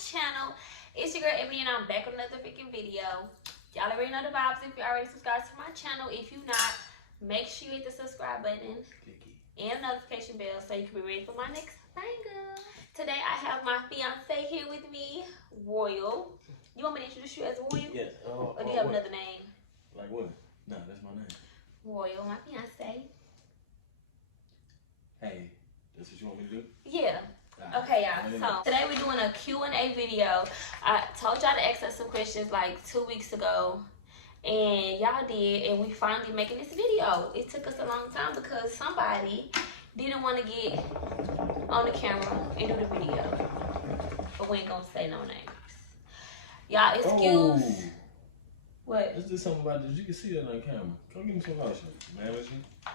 Channel. It's your girl Ebony and I'm back with another freaking video. Y'all already know the vibes if you already subscribed to my channel. If you not, make sure you hit the subscribe button and notification bell so you can be ready for my next banger. Today I have my fiance here with me, Royal. You want me to introduce you as Royal? Yes. Or do you have another name? Like what? No, that's my name. Royal, my fiance. Hey, that's what you want me to do? Yeah. Okay, y'all, so today we're doing a Q&A video. I told y'all to ask us some questions like 2 weeks ago, and y'all did, and we finally making this video. It took us a long time because somebody didn't want to get on the camera and do the video, but we ain't gonna say no names. Y'all excuse. Oh. What? Let's do something about this. You can see that on camera. Come give me some lotion. Managing. I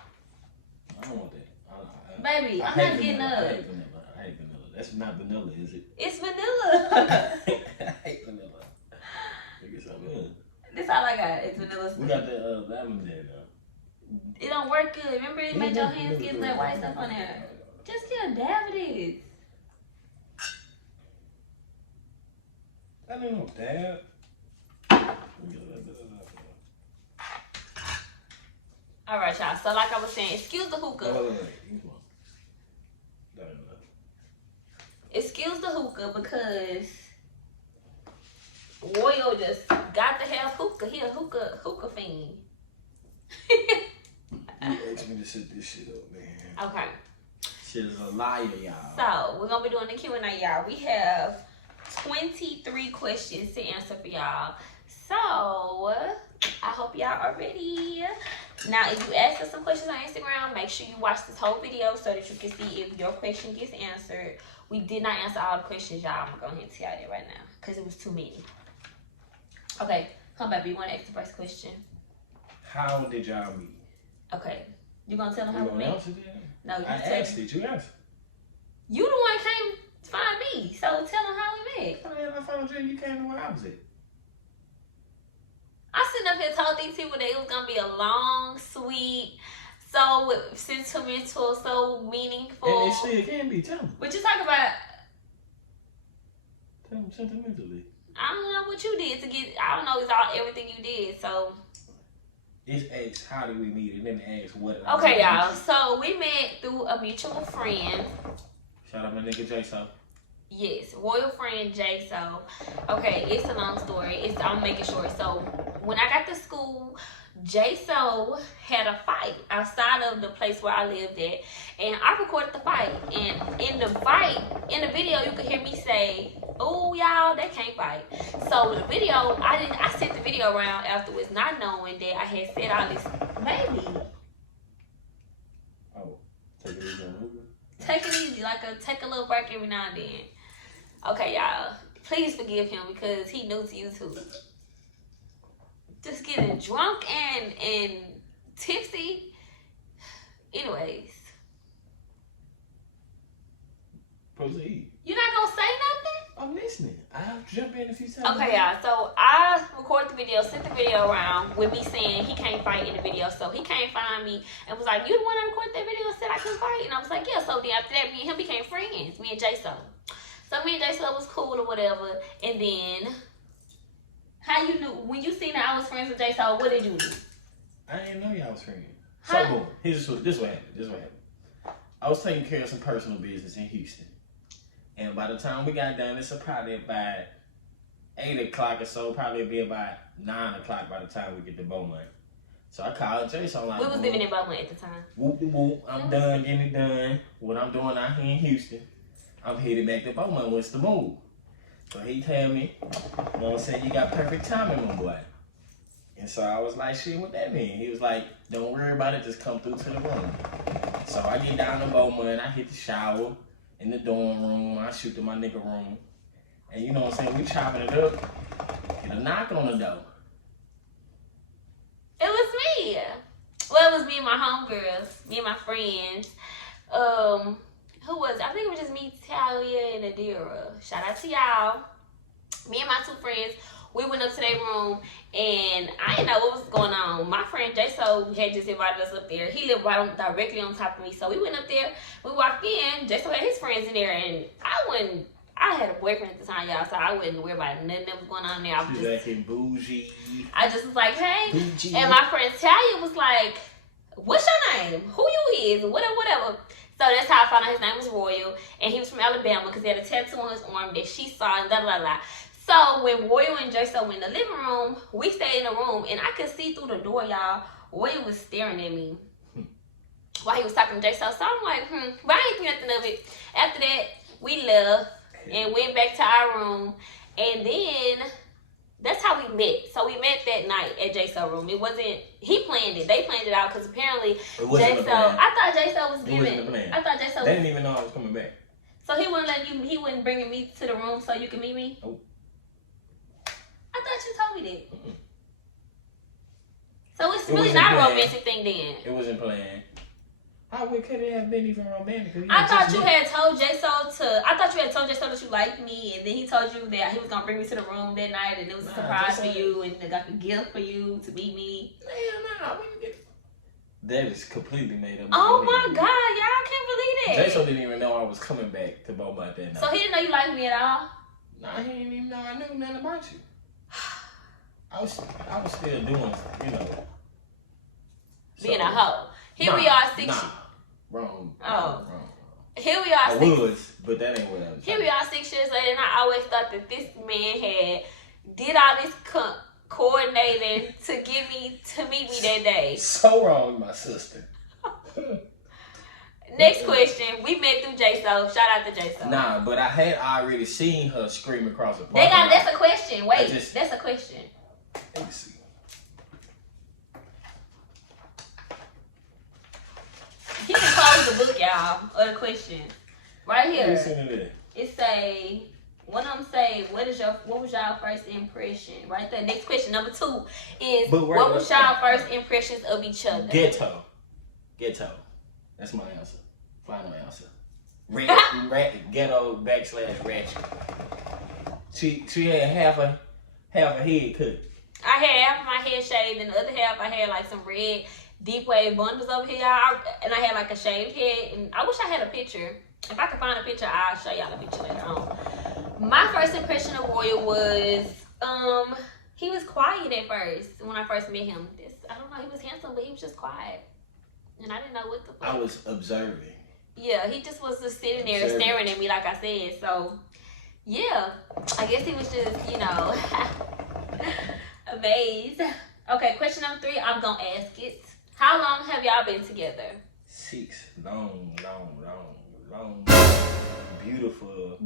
don't want that. Baby, I'm not getting up. I hate vanilla. That's not vanilla, is it? It's vanilla. I hate vanilla. Get something good. This all I got. It's vanilla. We got the lavender now. It don't work good. Remember, it made your hands get that white stuff on there. Just get a dab of it. That ain't no dab. All right, y'all. So, like I was saying, excuse the hookah. Wait. Excuse the hookah because Royal just got to have hookah. He a hookah fiend. You asked me to set this shit up, man. Okay. Shit is a liar, y'all. So, we're going to be doing the Q&A, y'all. We have 23 questions to answer for y'all. So, I hope y'all are ready. Now, if you ask us some questions on Instagram, make sure you watch this whole video so that you can see if your question gets answered. We did not answer all the questions, y'all. I'm going to go ahead and tell y'all that right now because it was too many. Okay, come back. You want to ask the first question? How did y'all meet? Okay. You going to tell them how we met? No, you I asked it. You asked. You the one came to find me, so tell them how we met. I found you. You came to where I was at. I sitting up here told these people that it was gonna be a long, sweet, so sentimental, so meaningful. And it still can be. Tell them. But you talk about. Tell them sentimentally. I don't know what you did to get. I don't know. It's all everything you did. So. It's ask how did we meet, and then ask what. Okay, y'all. So we met through a mutual friend. Shout out my nigga J-So. Yes, royal friend J-So. Okay, it's a long story. I'm making sure. So when I got to school, J-So had a fight outside of the place where I lived at, and I recorded the fight. And in the fight, in the video, you could hear me say, "Oh, y'all, they can't fight." So the video, I sent the video around afterwards, not knowing that I had said all this. Baby, Oh, take it easy on Uber. take it easy, take a little break every now and then. Okay, y'all, please forgive him because he new to YouTube. Just getting drunk and tipsy. Anyways. Proceed. You're not gonna say nothing? I'm listening. I'll jump in if you tell me. Okay, y'all. So I recorded the video, sent the video around with me saying he can't fight in the video. So he came find me and was like, "You the one that recorded that video and said I couldn't fight?" And I was like, "Yeah." So then after that, me and him became friends. Me and J-So. So me and J-So was cool or whatever. And then, how you knew when you seen that I was friends with J-So? What did you do? I didn't know y'all was friends. Huh? So boom. This what happened. I was taking care of some personal business in Houston. And by the time we got done, it's probably about 8 o'clock or so. Probably be about 9 o'clock by the time we get to Beaumont. So I called J-So. I'm like, We was living in Beaumont at the time. Whoop de whoop. I'm done getting it done. What I'm doing out here in Houston, I'm headed back to Beaumont. What's the move? So he tell me, you know what I'm saying, you got perfect timing, my boy. And so I was like, shit, what that mean? He was like, don't worry about it, just come through to the room. So I get down to Beaumont, I hit the shower in the dorm room, I shoot to my nigga room. And you know what I'm saying, we chopping it up, get a knock on the door. It was me. Well, it was me and my homegirls, me and my friends. Who was it? I think it was just me, Talia, and Adira. Shout out to y'all. Me two friends, we went up to their room, and I didn't know what was going on. My friend J-So had just invited us up there. He lived directly on top of me, so we went up there. We walked in. J-So had his friends in there, and I had a boyfriend at the time, y'all, so I wouldn't worry about nothing that was going on there. I was just acting bougie. I just was like, hey. Bougie. And my friend Talia was like, what's your name? Who you is? Whatever. So that's how I found out his name was Royal. And he was from Alabama because he had a tattoo on his arm that she saw and da. So when Royal and J-So went in the living room, we stayed in the room. And I could see through the door, y'all. Royal was staring at me while he was talking to J-So. So I'm like, But I ain't think nothing of it. After that, we left and went back to our room. And then that's how we met. So we met that night at J-So room. It wasn't, he planned it. They planned it out because apparently J-So, I thought J-So was giving, I thought J-So was, they didn't even know I was coming back. So he wouldn't bring me to the room so you can meet me? Oh. I thought you told me that. So it's really not a romantic thing then. It wasn't planned. How could it have been even romantic? I thought you had told J-So that you liked me, and then he told you that he was gonna bring me to the room that night, and it was a surprise for you, and they got a gift for you to meet me. Nah. That is completely made up. Oh my God, y'all, I can't believe that. J-So didn't even know I was coming back to Beaumont that night. So he didn't know you liked me at all? Nah, he didn't even know I knew nothing about you. I was still doing, being a hoe. Here we are, 6 years. Wrong. Here we are. But that ain't what I was. Here we are, 6 years later, and I always thought that this man did all this coordinating to meet me that day. So wrong, my sister. Next question. We met through J-So. Shout out to J-So. Nah, but I had already seen her scream across the parking lot. That's a question. Wait, that's a question. Let me see. He can close the book, y'all, of the question. Right here. Listen to that. It say, one of them say, what was y'all first impression? Right there. Next question, number 2 is, what was y'all first impressions of each other? Ghetto. That's my answer. Final answer. Ghetto / ratchet. She had half a head cut. I had half my head shaved, and the other half I had like some red deep wave bundles over here, y'all. And I had like a shaved head. And I wish I had a picture. If I could find a picture, I'll show y'all the picture later on. My first impression of Royal was, he was quiet at first when I first met him. I don't know, he was handsome, but he was just quiet. And I didn't know what the fuck. I was observing. Yeah, he just was just sitting there staring at me like I said. So, yeah, I guess he was just, amazed. Okay, question number 3, I'm going to ask it. How long have y'all been together? 6 long, beautiful.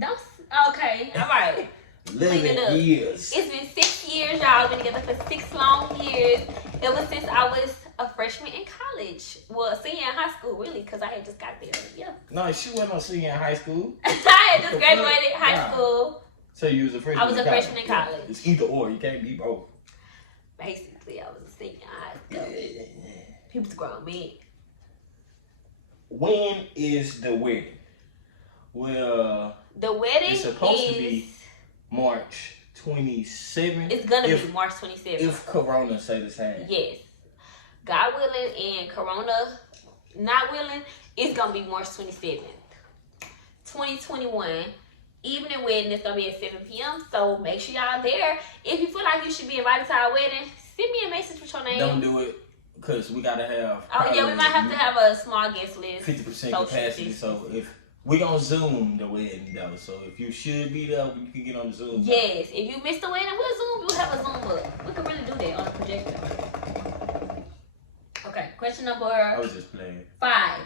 Okay, all right. 11 years. It's been 6 years, y'all. Been together for 6 long years. Ever since I was a freshman in college. Well, senior in high school, really, because I had just got there. Yeah. No, she wasn't a senior in high school. I had just graduated high school. So you was a freshman. I was a freshman in college. It's either or. You can't be both. Basically, I was a senior in high school. He was a grown man. When is the wedding? Well, the wedding is supposed to be March 27th. It's gonna be March 27th. If Corona say the same. Yes. God willing and Corona not willing, it's gonna be March 27th. 2021. Evening wedding is gonna be at 7 p.m. So make sure y'all there. If you feel like you should be invited to our wedding, send me a message with your name. Don't do it. Because we gotta have. Oh yeah, we might have to have a small guest list. 50% capacity. So if we gonna Zoom the wedding though, so if you should be there, you can get on Zoom. Yes, if you missed the wedding, we'll have a Zoom book. We can really do that on a projector. Okay, question number. I was just playing. 5.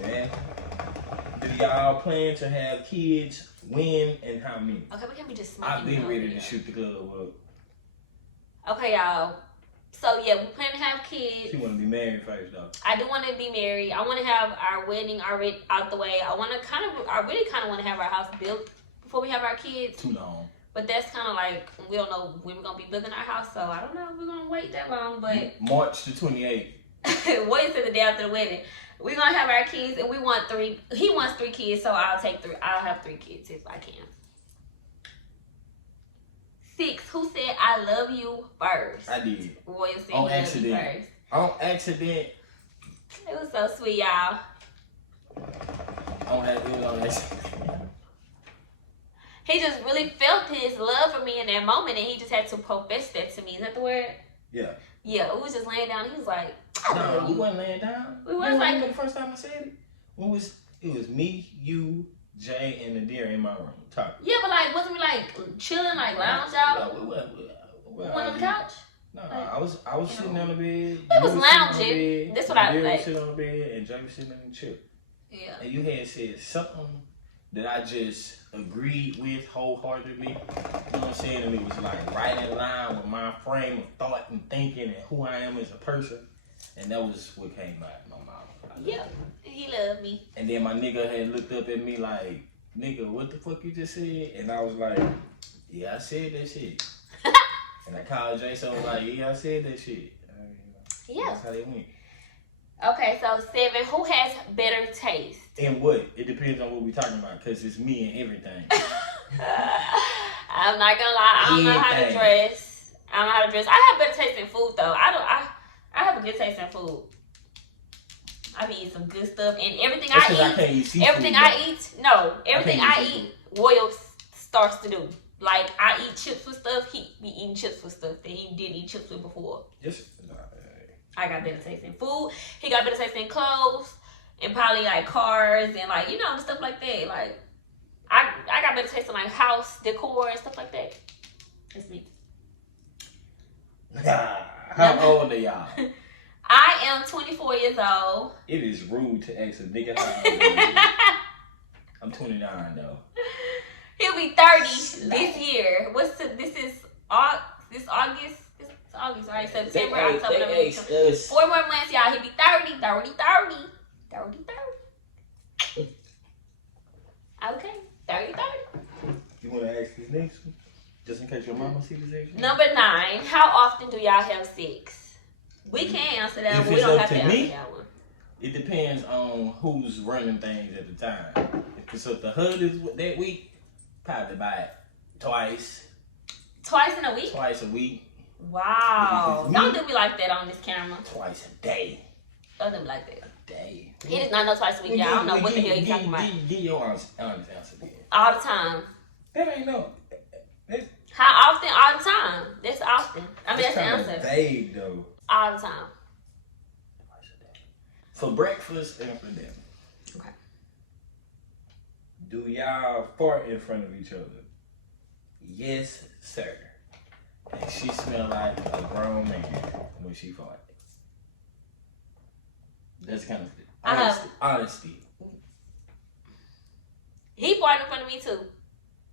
Yeah. Do y'all plan to have kids? When and how many? Okay, we can't be just smoking. I've been ready to shoot the club up. Okay, y'all. So yeah, we plan to have kids. She want to be married first, though. I do want to be married. I want to have our wedding already out the way. I really kind of want to have our house built before we have our kids. Too long. But that's kind of like, we don't know when we're gonna be building our house, so I don't know if we're gonna wait that long. But March the 28th. wait till the day after the wedding. We're gonna have our kids, and we want 3. He wants 3 kids, so I'll take 3. I'll have 3 kids if I can. who said I love you first? I did. Royal said On he loved you accident. first. On accident. It was so sweet, y'all. It was on accident. He just really felt his love for me in that moment, and he just had to profess that to me. Is that the word? Yeah. Yeah, we was just laying down. He was like, I love No, you. we wasn't laying down. We was like, the first time I said it? It was me, you, Jay, and Nadir in my room talking. yeah, but like, wasn't we like chilling, like lounge out? We went on the couch? No, Like, I was sitting on the bed. We you was sitting lounging. on the bed, That's what I Nadir like. was sitting on the bed, and Jay was sitting in the chair. Yeah. And you had said something that I just agreed with wholeheartedly. You know what I'm saying? And it was like right in line with my frame of thought and thinking and who I am as a person. And that was what came out of my mouth. Yeah, he loved me. And then my nigga had looked up at me like, nigga, what the fuck you just said? And I was like, yeah, I said that shit. And I called Jay, so I was like, yeah, I said that shit. Yeah. That's how they went. Okay, so 7, who has better taste? And what? It depends on what we're talking about, because it's me and everything. I'm not gonna lie, I don't know how to dress. I don't know how to dress. I have better taste in food though. I have a good taste in food. I be eating some good stuff, and everything That's I 'cause I eat, can't eat seafood, everything I eat, no, everything I I can't eat eat, Royal starts to do. Like I eat chips with stuff, he be eating chips with stuff that he didn't eat chips with before. Yes. I got better taste in food. He got better taste in clothes, and probably like cars and like stuff like that. Like I got better taste in like house decor and stuff like that. That's me. How old are y'all? I am 24 years old. It is rude to ask a nigga how old are you? I'm 29 though. He'll be 30 this year. This is August. This is August, right? September, October, November. 4 more months, y'all. He'll be 30. Okay, 30. You want to ask this next one? Just in case your mama see this next one? Number 9. How often do y'all have sex? We can answer that If one. We it's don't up have to to answer me, that one. It depends on who's running things at the time. If it's up the hood is that week, probably about twice. Twice in a week? Twice a week. Wow. Don't do me like that on this camera. Twice a day. Don't do me like that. A day. It is not no twice a week, y'all. I don't know what the hell you talking about. Give your honest answer then. All the time. That ain't no. How often? All the time. That's often. I mean, that's the answer. Vague though. All the time. Twice a day. For breakfast and for dinner. Okay. Do y'all fart in front of each other? Yes, sir. And she smelled like a grown man when she farted. That's kind of honesty. He farted in front of me too.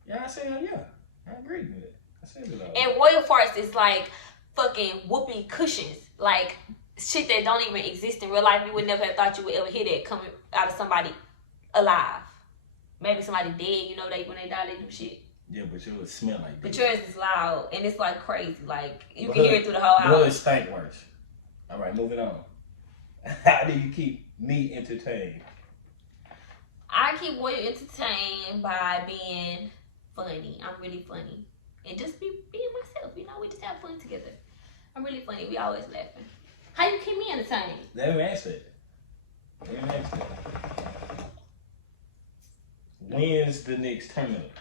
Yeah, I said yeah. I agree with it. I said it all. And royal farts is like fucking whoopee cushions. Like shit that don't even exist in real life. You would never have thought you would ever hear that coming out of somebody alive. Maybe somebody dead, when they die, they do shit. Yeah, but yours smell like that. But yours is loud, and it's like crazy. Like, you can hear it through the whole house. Yours stink worse. All right, moving on. How do you keep me entertained? I keep Royal entertained by being funny. I'm really funny. And just being myself. We just have fun together. I'm really funny. We always laughing. How you keep me entertained? Let me answer it. When's the next tournament?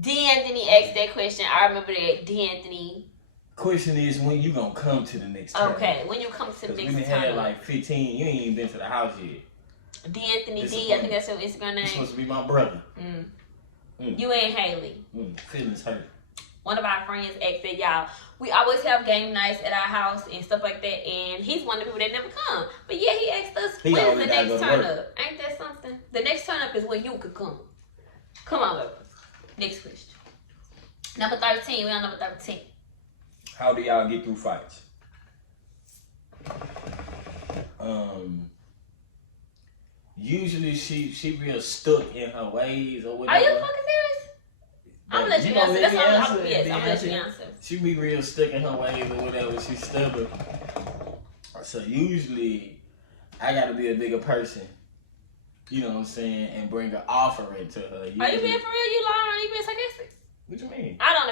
D. Anthony asked that question. I remember that. D. Anthony. Question is, when you gonna come to the next tournament? Okay, when you come to the next we tournament. had like 15. You ain't even been to the house yet. D. Anthony D. I think that's your Instagram name. You're supposed to be my brother. You ain't Haley. Feelings hurt. One of our friends asked that, y'all. We always have game nights at our house and stuff like that, and he's one of the people that never come. But yeah, he asked us, when is the next turn up? Ain't that something? The next turn up is when you could come. Come on, baby. Next question. Number 13. We on number 13. How do y'all get through fights? Usually she real stuck in her ways or whatever. Are you fucking serious? I'm gonna let you answer. That's all. Yes, I'm gonna let you answer. She be real stuck in her ways or whatever. She's stubborn. So usually, I gotta be a bigger person. You know what I'm saying, and bring an offering to her. Are you being for real? You lying? Are you being sarcastic? What you mean? I don't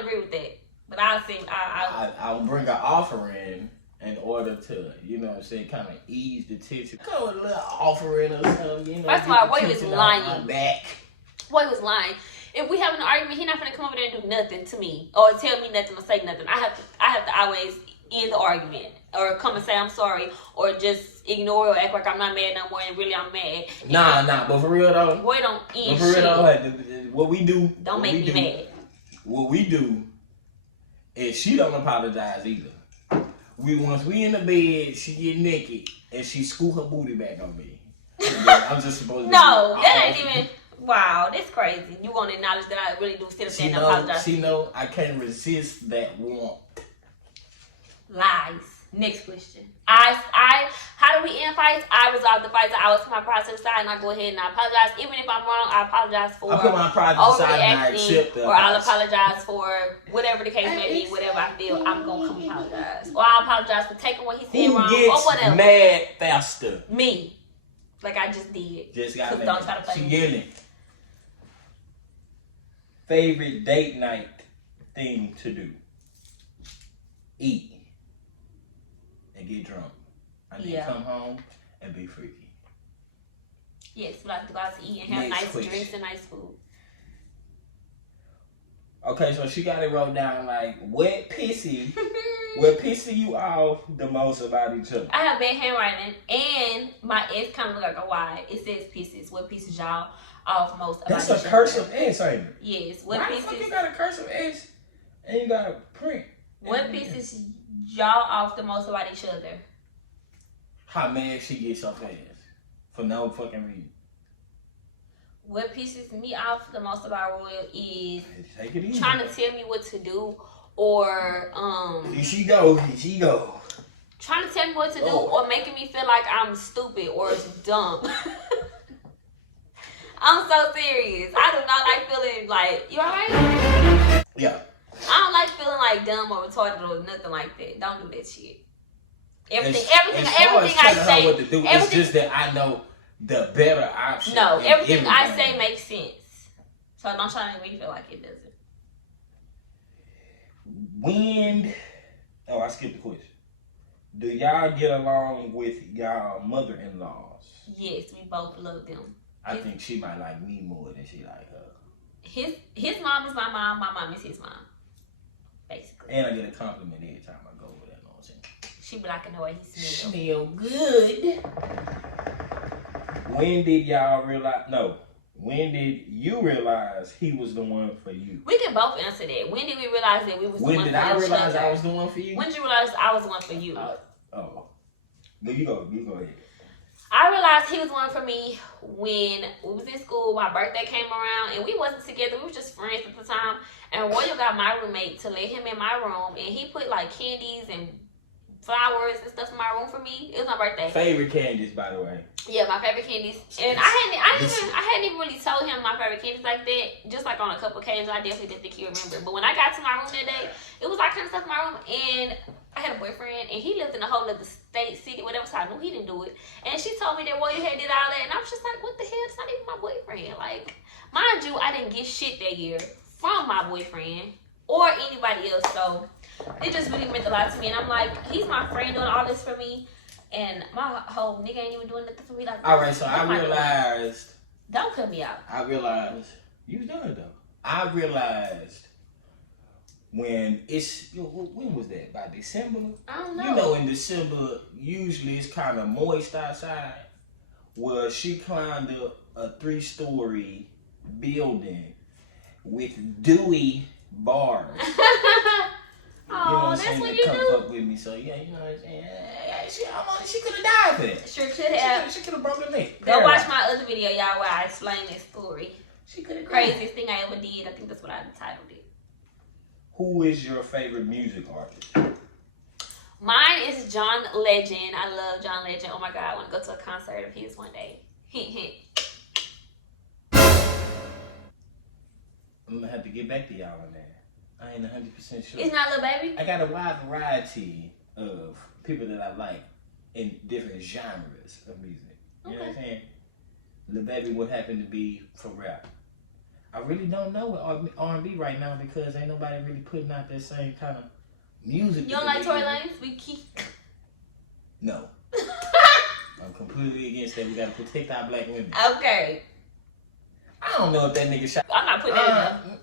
I'll bring an offering in order to, you know what I'm saying, kind of ease the tension. Come with a little offering or something, you know. First of all, Roy was lying. Roy was lying. If we have an argument, he's not gonna come over there and do nothing to me or tell me nothing or say nothing. I have to always end the argument or come and say I'm sorry or just ignore or act like I'm not mad no more and really I'm mad. Nah, but for real though, Roy don't end for real shit. Though, like, what we do, don't make me mad. What we do is she don't apologize either. Once we in the bed, she get naked and she scoot her booty back on me. I'm just supposed to. No, that ain't even. Wow, that's crazy. You want to acknowledge that I really do sit up there and apologize? She know I can't resist that warmth. Lies. Next question. How do we end fights? I resolve the fights. I always put my pride to the side and I go ahead and I apologize. Even if I'm wrong, I apologize for. I put my pride to the side and I accept or I'll apologize for whatever the case may be, whatever I feel. I'm gonna come apologize, or I'll apologize for taking what he said wrong, or whatever. Who gets mad faster? Me, like I just did. Just got mad. Don't try to play She me. yelling. Favorite date night thing to do? Eat and get drunk. I need to come home and be freaky. Yes, we like to go out to eat and have nice drinks and nice food. Okay, so she got it wrote down like, what pissy you off the most about each other? I have bad handwriting and my S kind of look like a Y. It says pisses. What pisses y'all off most about each other? That's a cursive S, ain't it? Yes. Why the fuck you got a cursive S and you got a print? What pisses y'all off the most about each other? How mad she gets so fast for no fucking reason. What pisses me off the most about Royal is take it easy, trying to tell me what to do or Here she go. Trying to tell me what to do or making me feel like I'm stupid or dumb. I'm so serious. I do not like feeling like, you alright? Yeah. I don't like feeling like dumb or retarded or nothing like that. Don't do that shit. Everything I say, what to do, it's just that I know the better option. No, everything I say makes sense. So don't try to make me feel like it doesn't. I skipped the question. Do y'all get along with y'all mother-in-laws? Yes, we both love them. I think she might like me more than she like her. His mom is my mom. My mom is his mom. Basically. And I get a compliment every time I go over there. Know what I'm saying? She be like, I know what he smells. Smell good. When did you realize he was the one for you? We can both answer that. When did we realize that we was the one for each other? When did I realize I was the one for you? When did you realize I was the one for you? No, you go ahead. I realized he was one for me when we was in school. My birthday came around and we wasn't together. We were just friends at the time. And Royal got my roommate to let him in my room, and he put like candies and flowers and stuff in my room for me. It was my birthday. Favorite candies, by the way. Yeah, my favorite candies. And I hadn't even really told him my favorite candies like that. Just like on a couple occasions, I definitely didn't think he remembered. But when I got to my room that day, it was like kind of stuff in my room, and I had a boyfriend, and he lived in a whole other state, city, whatever, so I knew he didn't do it. And she told me that Royal had did all that, and I was just like, what the hell? It's not even my boyfriend. Like, mind you, I didn't get shit that year from my boyfriend or anybody else, so it just really meant a lot to me. And I'm like, he's my friend doing all this for me, and my whole nigga ain't even doing nothing for me. Like, all right, so I realized. Don't cut me out. I realized you was done though. I realized when was that? By December? I don't know. You know, in December usually it's kind of moist outside. Well, she climbed up a 3-story building with dewy bars. Oh, that's what you come do. Fuck with me, so yeah, you know what I'm saying. She could have died for that. Sure could have. She could have broken the neck. Go watch my other video, y'all, where I explain this story. She could have. Craziest thing I ever did. I think that's what I entitled it. Who is your favorite music artist? Mine is John Legend. I love John Legend. Oh my God, I want to go to a concert of his one day. Hint, hint. I'm gonna have to get back to y'all on that. I ain't 100% sure. It's not Lil Baby? I got a wide variety of people that I like in different genres of music. You know what I'm saying? Lil Baby would happen to be for rap. I really don't know with R&B right now because ain't nobody really putting out that same kind of music. You don't like Tory Lanez? We keep. No. I'm completely against that. We gotta protect our black women. Okay. I don't know if that nigga shot. I'm not putting that in there.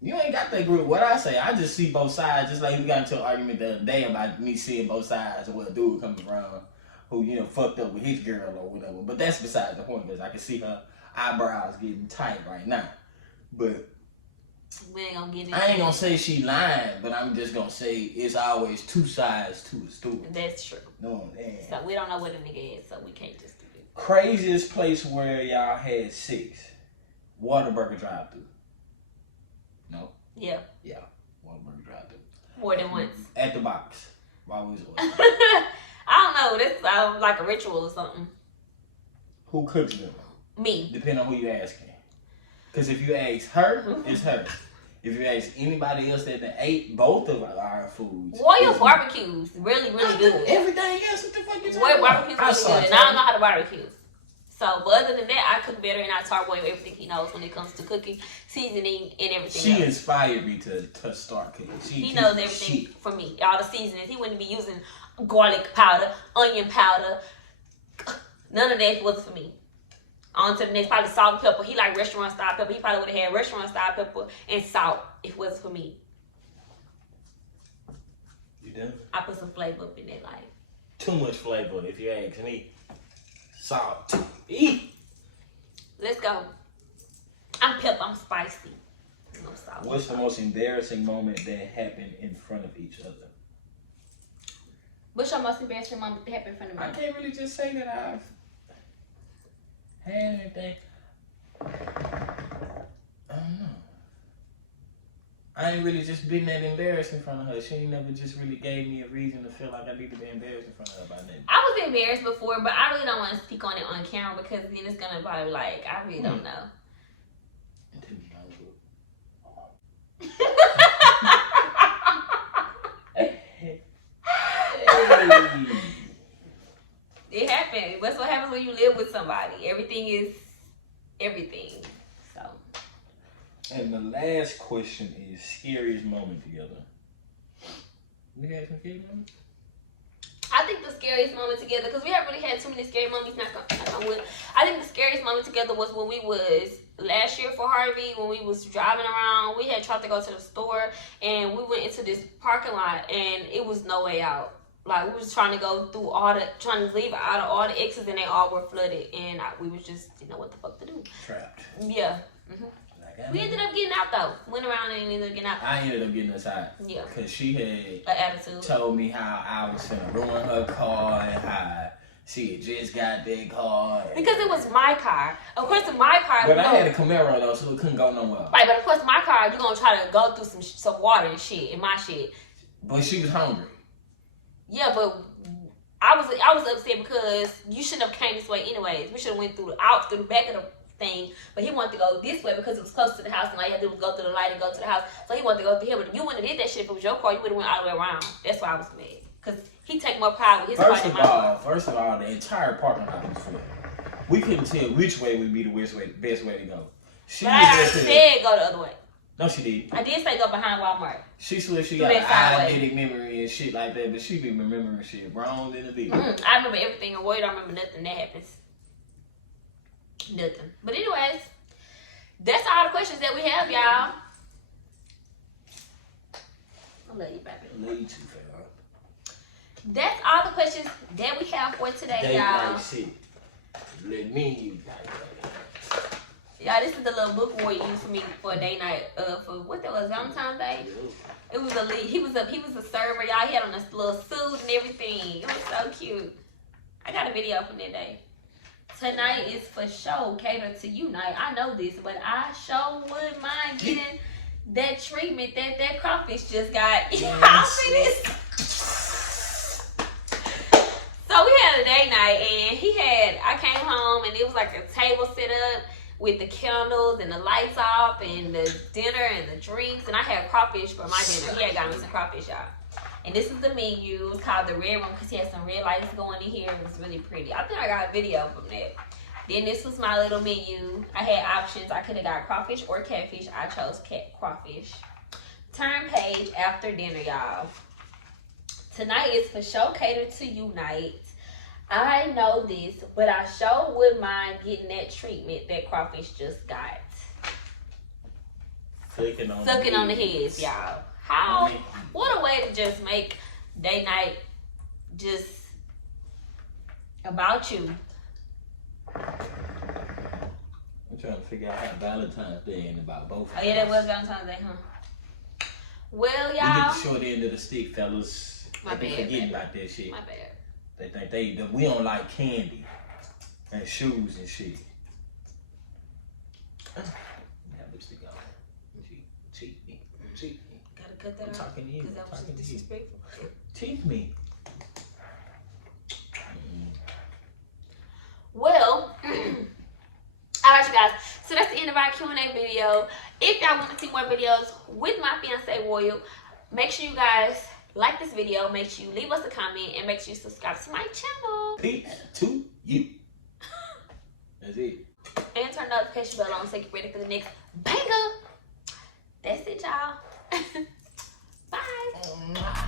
You ain't got that group. What I say, I just see both sides. Just like we got into an argument the other day about me seeing both sides of what a dude comes around who, you know, fucked up with his girl or whatever. But that's besides the point because I can see her eyebrows getting tight right now. But we ain't gonna get it. I ain't gonna say she lying, but I'm just gonna say it's always two sides to a story. That's true. No, man. So we don't know what a nigga is, so we can't just do it. Craziest place where y'all had sex? Whataburger drive-thru. No? Yeah. Yeah. Whataburger drive-thru. More than once. At the box. Why was it? I don't know. This like a ritual or something. Who cooks them? Me. Depending on who you asking. Because if you ask her, it's her. If you ask anybody else that ate both of our foods. Royal barbecues really, really good. Everything else, what the fuck you talking Royal about? barbecues really good. And I don't know how to barbecue. So, but other than that, I cook better and I taught Royal everything he knows when it comes to cooking, seasoning, and everything She else. inspired me to start cooking. He knows everything for me. All the seasonings. He wouldn't be using garlic powder, onion powder. None of that was for me. On to the next, probably salt and pepper. He like restaurant style pepper. He probably would have had restaurant style pepper and salt if it wasn't for me. You done? I put some flavor up in that life. Too much flavor if you ask me. Salt. Eat. Let's go. I'm pep. I'm spicy. No salt. What's the most embarrassing moment that happened in front of each other? What's your most embarrassing moment that happened in front of me? I can't really just say that I've had anything. I don't know. I ain't really just been that embarrassed in front of her. She ain't never just really gave me a reason to feel like I need to be embarrassed in front of her about nothing. I was embarrassed before, but I really don't want to speak on it on camera because then it's gonna probably like I really don't know. It happened. That's what happens when you live with somebody. Everything is everything. So. And the last question is scariest moment together. We had some scary moments? I think the scariest moment together, because we haven't really had too many scary moments. I think the scariest moment together was when we was last year for Harvey, when we was driving around. We had tried to go to the store, and we went into this parking lot, and it was no way out. Like, we was trying to go through trying to leave out of all the exits, and they all were flooded, and we was just, what the fuck to do. Trapped. Yeah. Mm-hmm. We ended up getting out though. Went around and ended up getting out. I ended up getting us out. Yeah. Because she had an attitude. Told me how I was finna ruin her car and how she had just got that car. Because it was my car. Of course, in my car. But I had a Camaro though, so it couldn't go nowhere. Right, but of course, my car, you're gonna try to go through some water and shit in my shit. But she was hungry. Yeah, but I was upset because you shouldn't have came this way anyways. We should have went through the back of the thing, but he wanted to go this way because it was close to the house and all you had to do was go through the light and go to the house. So he wanted to go through here, but you wouldn't have did that shit if it was your car. You would have went all the way around. That's why I was mad, because he take more pride with his car than my car. First of all, the entire parking lot was full. We couldn't tell which way would be the best way to go. But I said go the other way. No, she did. I did say go behind Walmart. She swear she got an eidetic memory and shit like that, but she be remembering shit wrong than the video. I remember everything, and Roy don't remember nothing that happens. Nothing. But anyways, that's all the questions that we have, y'all. I love you, baby. Love you too, fella. That's all the questions that we have for today, y'all. Like shit. Let me you guys. Y'all, this is the little book Roy used for me for a day night. For what that was, Valentine's Day. It was he was a server, y'all. He had on this little suit and everything. It was so cute. I got a video from that day. Tonight is for show catered to you night. I know this, but I sure wouldn't mind getting that treatment that crawfish just got. Y'all see this? So we had a day night, and I came home, and it was like a table set up with the candles and the lights off and the dinner and the drinks, and I had crawfish for my dinner. He had got me some crawfish, y'all. And this is the menu. It was called the Red Room because he had some red lights going in here. It was really pretty. I think I got a video from that. Then this was my little menu. I had options. I could have got crawfish or catfish. I chose crawfish. Turn page after dinner, y'all. Tonight is for show catered to you night. I know this, but I sure wouldn't mind getting that treatment that crawfish just got. Sucking on the heads, y'all. How? What a way to just make day night just about you. I'm trying to figure out how Valentine's Day and about both. Oh yeah, that was Valentine's Day, huh? Well, y'all. We get the short end of the stick, fellas. My They bad, forgetting baby. about that shit. My bad. They think that we don't like candy and shoes and shit. Have lipstick on. Cheat me. Gotta cut that I'm out. talking to you. Because that was Talking to you. disrespectful. Teach me. Well, alright, you guys. So that's the end of our Q&A video. If y'all want to see more videos with my fiance Royal, make sure you guys like this video. Make sure you leave us a comment and make sure you subscribe to my channel. Peace to you. That's it. And turn the notification bell on so you get ready for the next banger. That's it, y'all. Bye.